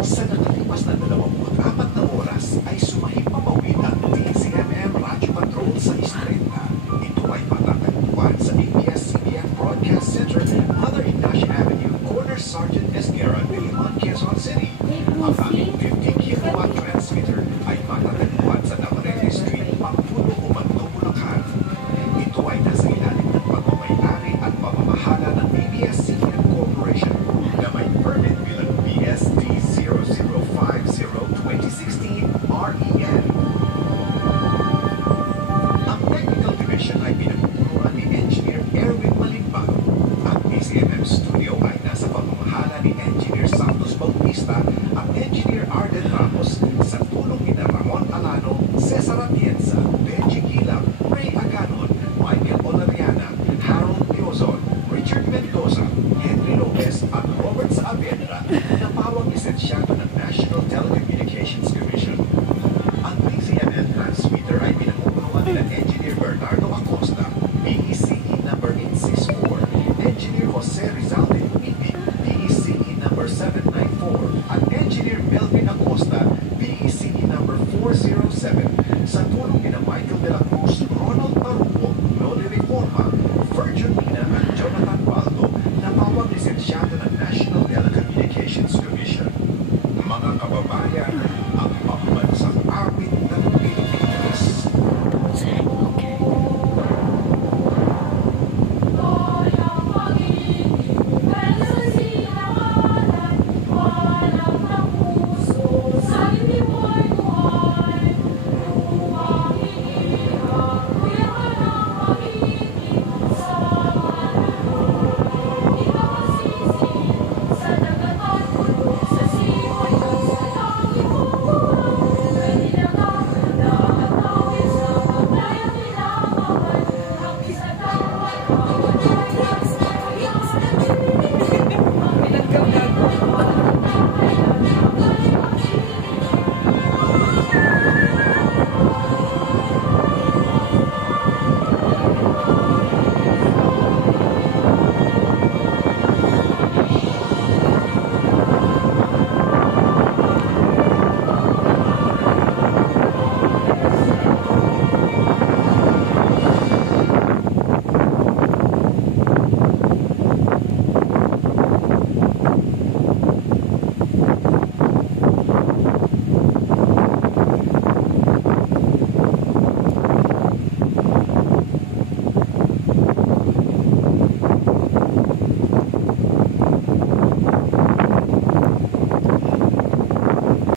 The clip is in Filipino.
Sa nakalipas na 24 na oras ay sumahig papawid ang DZMM Radio Patrol sa Istreta. Ito ay matatagpuan sa ABS-CBN Broadcast Center, Mother Ignacia Avenue, corner Sergeant Esguerra, Diliman, Quezon City. Ang aming 50 kilowatt transmitter ay matatagpuan sa Navarrete Street, Pampulo, Umando, Bulacan. Ito ay nasa ilalim ng pagmamayari at pamamahala ng ABS-CBN Corporation na may permit bilang BSD 0050-2016 REN. Ang technical division ay pinagpupuruan ni Engineer Erwin Maligbag. Ang ACMM studio ay nasa pamamahala ni Engineer Santos Bautista at Engineer Arden Ramos sa tulong ni Ramon Alano, Cesar Atienza, Benji Gilam, Ray Aganon, Michael Olariana, Harold Piozon, Richard Mendoza, Henry Lopez at Robert Saavedra na pawang lisensyado ng National Telecommunications